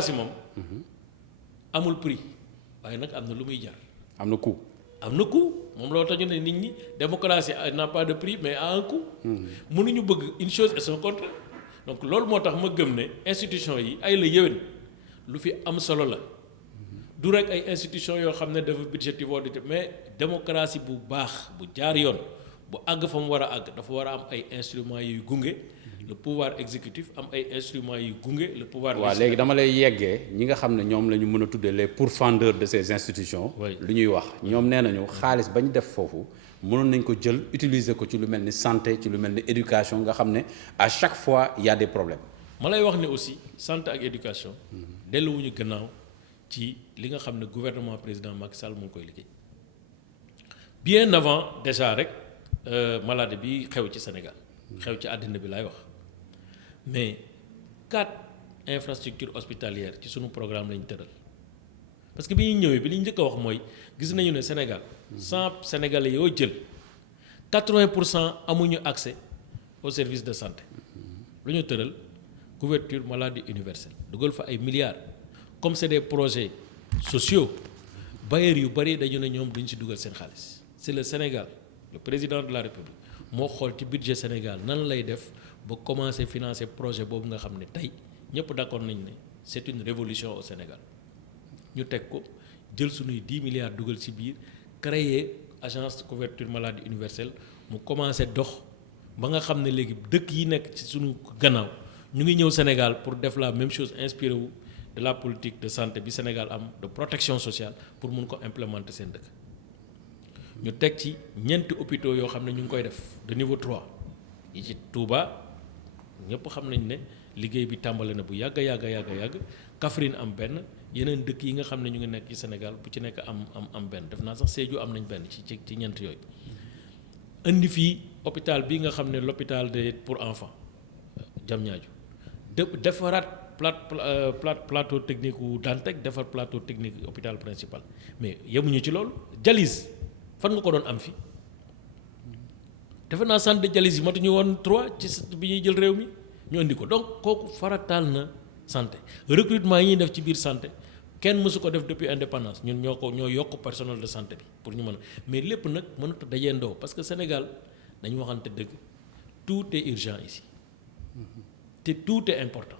démocratie moom amul prix waaye nag am na lu muy jar. am na coût. am na coût moom loo tax ñu ne nit ñi démocratie n'a pas de prix mais à un coût. mënuñu bëgg une chose et son contraire donc loolu moo tax ma gëm ne institution yi ay la yéwén lu fi am solo la du rek ay institution yoo xam ne dafa budgétivore mais démocratie bu baax bu jaar yoon bu àgg fa mu war a àgg dafa war a am ay instruments yuy gunge le pouvoir exécutif am ay instruments yuy gunge le pouvoir. waaw léegi dama lay yeggee ñi nga xam ne ñoom la ñu mën a tuddee les pourfendeurs de ces institutions. lu ñuy wax ñoom nee nañu xaalis ba ñu def foofu mënoon nañ ko jël utiliser ko ci lu mel ni santé ci lu mel ni éducation nga xam ne à chaque fois il y a des problèmes. ma lay wax ne aussi santé ak éducation. delluwuñu gannaaw ci li nga xam ne gouvernement président Macky Sall mu ngi koy liggéey bien avant déjà rek maladie bi xew ci Sénégal xew ci àddina bi laay wax mais 4 infrastructures hospitalières ci sunu programme lañu tëral parce que bi ñuy ñëwee bi li ñu njëkk a wax mooy gis nañu ne Sénégal 100 Sénégalais yoo jël 80% amuñu accès au service de santé lu ñu tëral couverture maladie universelle dugal fa ay milliards comme c'est des projets sociaux bailleurs yu bari dañu ne ñoom duñ ci dugal seen xaalis c'est le Sénégal le président de la République moo xool ci budget Sénégal nan lay def ba commencer financer projet boobu nga xam ne tey ñëpp d'accord nañ ne c'est une révolution au Sénégal ñu teg ko jël suñuy 10 milliards dugal ci biir créer agence de couverture maladie universelle mu commencer dox ba nga xam ne léegi dëkk yi nekk ci suñu gannaaw ñu ngi ñëw Sénégal pour def la même chose inspiré wu de la politique de santé bi Sénégal am de protection sociale pour mun ko implémenter seen dëkk ñu teg ci ñeenti hôpitaux yoo xam ne ñu ngi koy def de niveau 3 yi ci Touba ñëpp xam nañ ne liggéey bi tàmbale na bu yàgg Kaffrine am benn yeneen dëkk yi nga xam ne ñu ngi nekk ci Sénégal bu ci nekk am benn def naa sax Sédhiou am nañ benn ci ñeent yooyu indi fii hôpital bi nga xam ne l'hôpital de pour enfants Diamniadio defaraat plateau technique wu Dantec defar plateau technique hôpital principal mais yemuñu ci loolu dialyse fan nga ko doon am fi defe naa centre de dialyse yi matuñu woon 3 ci bi ñuy jël réew mi ñu indi ko donc kooku farataal na santé recrutement yi ñuy def ci biir santé kenn mësu ko def depuis indépendance ñun ñoo yokk personnel de santé bi pour ñu mën a mais lépp nag mënut a dajeendoo parce que Sénégal dañu waxante dëgg tout est urgent ici te tout est important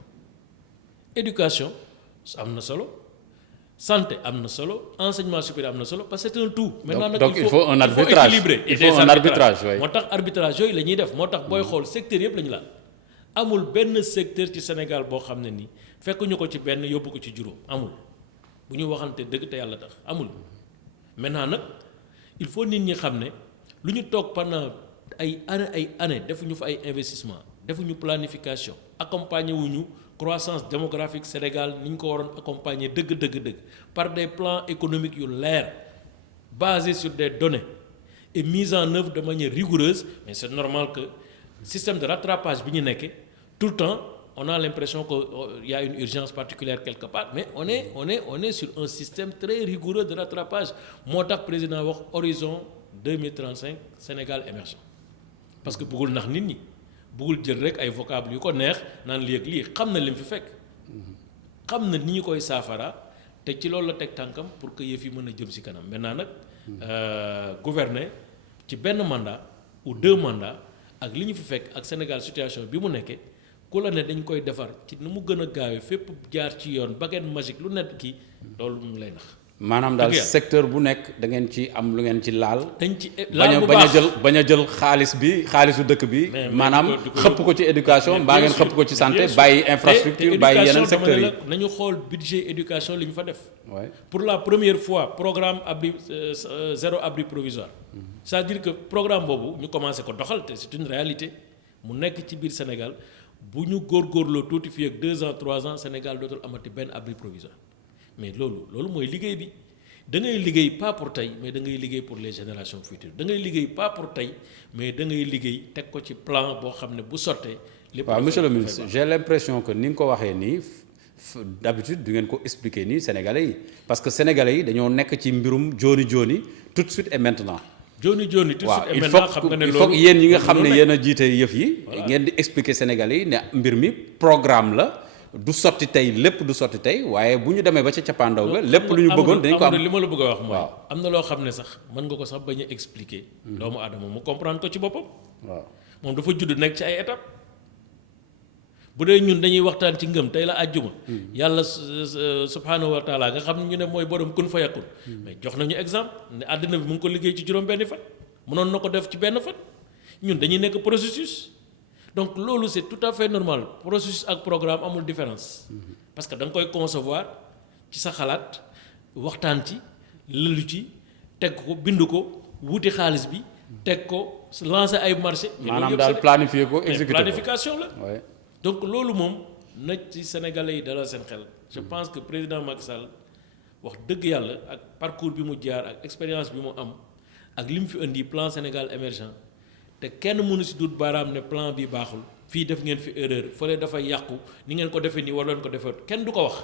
éducation am na solo santé am na solo enseignement supérieur am na solo parce que c'est un tout. maintenant nag il faut un arbitrage il faut un arbitrage moo tax arbitrage yooyu la ñuy def moo tax booy xool secteur yëpp la ñu laal amul benn secteur ci Sénégal boo xam ne nii fekk ñu ko ci benn yóbbu ko ci juróom amul bu ñu waxante dëgg te yàlla tax amul maintenant nag il faut nit ñi xam ne lu ñu toog pendant ay années defuñu fa ay investissement defuñu planification accompagner wuñu croissance démographique Sénégal ni ñu ko waroon accompagner dëgg par des plans économiques yu leer basés sur des données et mis en œuvre de manière rigoureuse mais c'est normal que système de rattrapage bi ñu nekkee tout le temps on a l'impression qu'il y a une urgence particulière quelque part mais on est sur un système très rigoureux de rattrapage moo tax président wax horizon 2035 Sénégal émergent parce que bëggul nax nit ñi bëggul jël rek ay vocable yu ko neex naan lii ak lii xam na li mu fi fekk xam na ni ñu koy saafara te ci loolu la teg tànkam pour que yëf yi mën a jëm ci kanam maintenant nag gouverner ci benn mandat ou 2 mandats ak li ñu fi fekk ak Sénégal situation bi mu nekkee ku la ne dañ koy defar ci nu mu gën a gaawee fépp jaar ci yoon baguette magique lu nekk kii loolu mu ngi lay nax. maanaam daal secteur bu nekk da ngeen ci am lu ngeen ci laal. dañ ci laal bu baax bañ a jël xaalisu dëkk bi. maanaam xëpp ko ci éducation mbaa ngeen xëpp ko ci santé bàyyi infrastructure bàyyi yeneen secteurs yi. nañu xool budget éducation li ñu fa def. pour la première fois programme abri zéro abri provisoire. c'est-à-dire que programme boobu ñu commencé ko doxal te c'est une réalité mu nekk ci biir Sénégal bu ñu góorgóorloo tuuti fii ak 2 ans 3 ans Sénégal dootul amati benn abri provisoire. mais loolu mooy liggéey bi da ngay liggéey pas pour tey mais da ngay liggéey pour les générations futures da ngay liggéey pas pour tey mais da ngay liggéey teg ko ci plan boo xam ne bu sottee. lépp waaw monsieur le ministre j'ai l'impression que ni nga ko waxee nii d'habitude du ngeen ko expliquer nii sénégalais yi parce que sénégalais yi dañoo nekk ci mbirum jooni tout de suite et maintenant. jooni tout de suite et maintenant xam nga ne loolu il faut que yéen yi nga xam ne yéen a jiite yëf yi. ngeen di expliquer sénégalais yi ne mbir mi programme la. du sotti tey lépp du sotti tey waaye bu ñu demee ba ca cappaandaw ga lépp lu ñu bëggoon dañ ko am li ma la bëgg a wax mooy am na loo xam ne sax mën nga ko sax bañ a expliquer doomu aadama mu comprendre ko ci boppam waaw moom dafa judd nekk ci ay étapes bu dee ñun dañuy waxtaan ci ngëm tey la àjjuma yàlla subhanahu wa taala nga xam ne ñu ne mooy borom kun fa yakun mais jox nañu exemple ne àddina bi mu ngi ko liggéey ci juróom benn fan mënoon na ko def ci benn fan ñun dañuy nekk processus donc loolu c'est tout à fait normal processus ak programme amul différence parce que da nga koy concevoir ci sa xalaat waxtaan ci lëlu ci teg ko bind ko wuti xaalis bi teg ko lancer ay marché maanaam daal planifier ko exécuter ko planification la donc loolu moom na ci sénégalais yi dalal seen xel je pense que président Macky Sall wax dëgg yàlla ak parcours bi mu jaar ak expérience bi mu am ak li mu fi indi plan Sénégal émergent te kenn mënu si dut baaraam ne plan bi baaxul fii def ngeen fi erreur fële dafa yàqu ni ngeen ko defee nii war leen ko defee kenn du ko wax.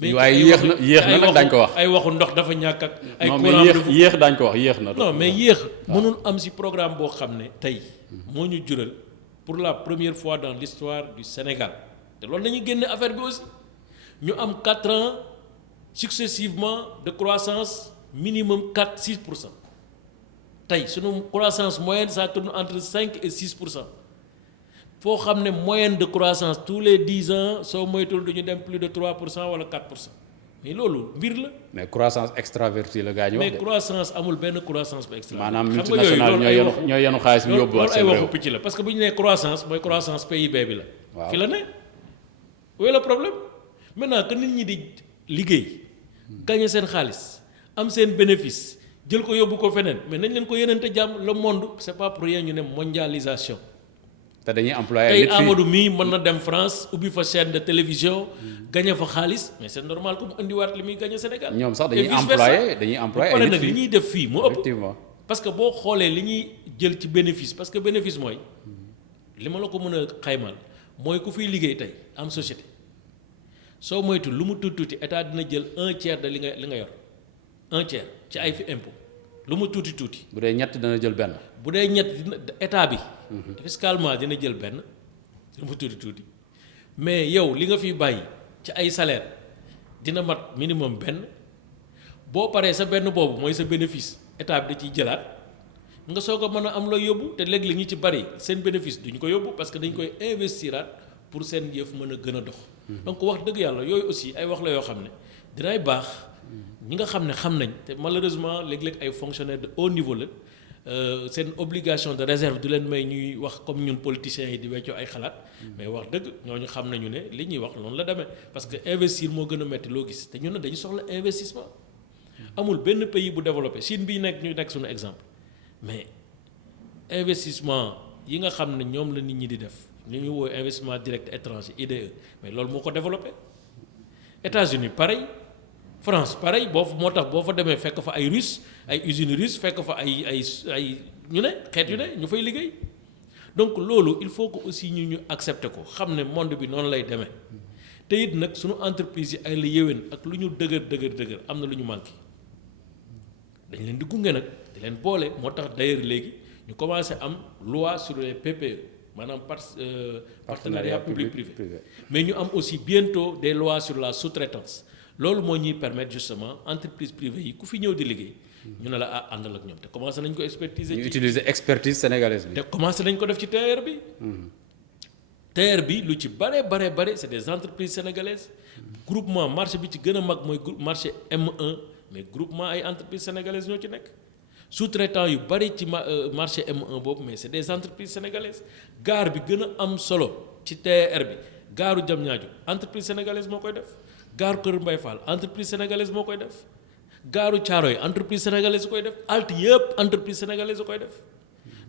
mais waaye yéex na nag dañ ko wax ay waxu ndox dafa ñàkk ak. ay courant yéex dañ ko wax yéex na. non mais yéex mënul am si programme boo xam ne tey moo ñu jural pour la première fois dans l'histoire du Sénégal te loolu dañuy génne affaire bi aussi ñu am 4 ans successivement de croissance minimum 4-6%. tey sunu croissance moyenne ça tourne entre 5 et 6% foo xam ne moyenne de croissance tous les 10 ans soo moytul du ñu dem plus de 3% wala 4% mais loolu mbir la. mais croissance extravertie la gaa ñu wax mais croissance amul benn croissance bu extravertie. maanaam multinationale ñooy yenu xaalis bi yóbbu ak seen réew. loolu ay waxu picc la parce que bu ñu nee croissance mooy croissance PIB bi la. waaw fi la ne. où est le problème maintenant que nit ñi di liggéey gagner seen xaalis am seen bénéfice. jël ko yóbbu ko feneen mais nañ leen ko yenente jàmm le monde c'est pas pour rien ñu ne mondialisation. te dañuy employé ay nit tey Amadou mii mën na dem France ubbi fa chaîne de télévision. gagné fa xaalis mais c'est normal que mu indiwaat li muy gagné Sénégal. ñoom sax dañuy employé ay nit nag li ñuy def fii moo ëpp. effectivement parce que boo xoolee li ñuy jël ci bénéfice parce que bénéfice mooy li ma la ko mën a xaymal mooy ku fiy liggéey tey am société soo moytu lu mu tuuti état dina jël 1/3 de li nga yor 1/3 ci ay fi impôt lu mu tuuti. bu dee ñett dana jël benn. bu dee ñett état bi. fiscalement dina jël benn lu mu tuuti mais yow li nga fiy bàyyi ci ay salaire dina mat minimum benn boo paree sa benn boobu mooy sa bénéfice état bi da ciy jëlaat nga soog a mën a am looy yóbbu te léegi li ñu ci bari seen bénéfice duñu ko yóbbu parce que dañ koy investiraat pour seen yëf mën a gën a dox. donc wax dëgg yàlla yooyu aussi ay wax la yoo xam ne dinay baax. ñi nga xam ne xam nañ te malheureusement léeg-léeg ay fonctionnaires de haut niveau la seen obligation de réserve du leen may ñuy wax comme ñun politiciens yi di weccoo ay xalaat mais wax dëgg ñooñu xam nañu ne li ñuy wax noonu la demee parce que investir moo gën a metti loo gis te ñun ne dañu soxla investissement amul benn pays bu développé Chine bii ñu nekk suñu exemple mais investissement yi nga xam ne ñoom la nit ñi di def li ñuy woowe investissement direct étranger IDE mais loolu moo ko développé États-Unis pareil France pareil moo tax boo fa demee fekk fa ay russe ay usines russes fekk fa ay ñu ne xeet yu ne ñu fay liggéey donc loolu il faut que aussi ñu accepter ko xam ne monde bi noonu lay demee te it nag suñu entreprise yi ay la yéwén ak lu ñu dëgër am na lu ñu manqué dañ leen di gunge nag di leen boole moo tax d'ailleurs léegi ñu commencé am loi sur les PPE maanaam partenariat public privé mais ñu am aussi bientôt des lois sur la sous-traitance loolu moo ñuy permettre justement entreprise privée yi ku fi ñëw di liggéey ñu ne la àndal ak ñoom te commencé nañ ko expertiser. ñu utiliser expertise sénégalaise bi. te commencé nañ ko def ci TER bi. TER bi lu ci bare c'est des entreprises sénégalaises groupement marché bi ci gën a mag mooy marché M1 mais groupement ay entreprises sénégalaises ñoo ci nekk sous-traitant yu bari ci marché M1 boobu mais c'est des entreprises sénégalaises gare bi gën a am solo ci TER bi gaaru Diamniadio entreprise sénégalaise moo koy def. gaaru Kër Mbaye Fall entreprise sénégalaise moo koy def gaaru Thiaroye entreprise sénégalaise koy def alt yëpp entreprise sénégalaise koy def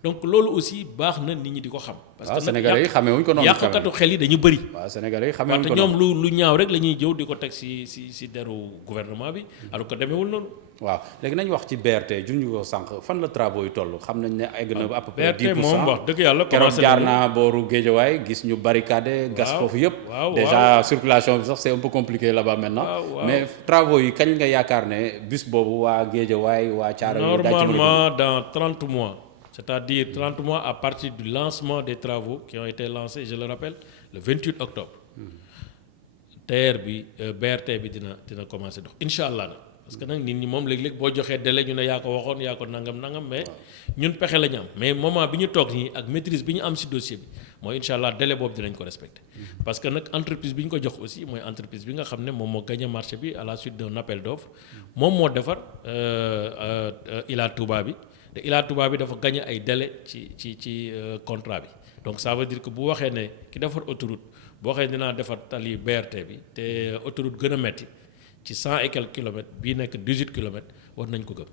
donc loolu aussi baax na nit ñi di ko xam. parce que sénégalais yi xamee wuñ ko noonu. yàqkatu xel yi dañu bëri. waaw sénégalais yi xamee wuñ ko noonu ñoom lu ñaaw rek la ñuy jëw di ko teg si deru gouvernement bi alors que demeewul noonu. waaw léegi nañu wax ci BRT junj ko sànq fan la travaux yi toll xam nañ ne egg na à peu près 10%. BRT moom wax dëgg yàlla keroog jaar naa booru Guédiawaye gis ñu barricade gas foofu yëpp. déjà circulation bi sax c'est un peu compliqué là-bas maintenant. mais travaux yi kañ nga yaakaar ne bus boobu waa Guédiawaye waa Thiaroye. normalement dans 30 mois. c'est-à-dire 30 mois à partir du lancement des travaux qui ont été lancés je le rappelle le 28 octobre. TER bi BRT bi dina commencer dox incha allah nag parce que nag nit ñi moom léeg-léeg boo joxee délai ñu ne yaa ko waxoon yaa ko nangam mais ñun pexe la ñu am mais moment bi ñu toog nii ak maîtrise bi ñu am ci dossier bi mooy incha allah délai boobu dinañ ko respecter. parce que nag entreprise bi ñu ko jox aussi mooy entreprise bi nga xam ne moom moo gagné marché bi à la suite d'un appel d'offre moom moo defar Ila Touba bi te Ila Touba bi dafa gagné ay délai ci contrat bi donc ça veut dire que bu waxee ne ki defar autoroute boo waxee dinaa defar tali BRT bi te autoroute gën a metti ci 100 et quelques kilomètres bii nekk 18 kilomètres war nañ ko gëm.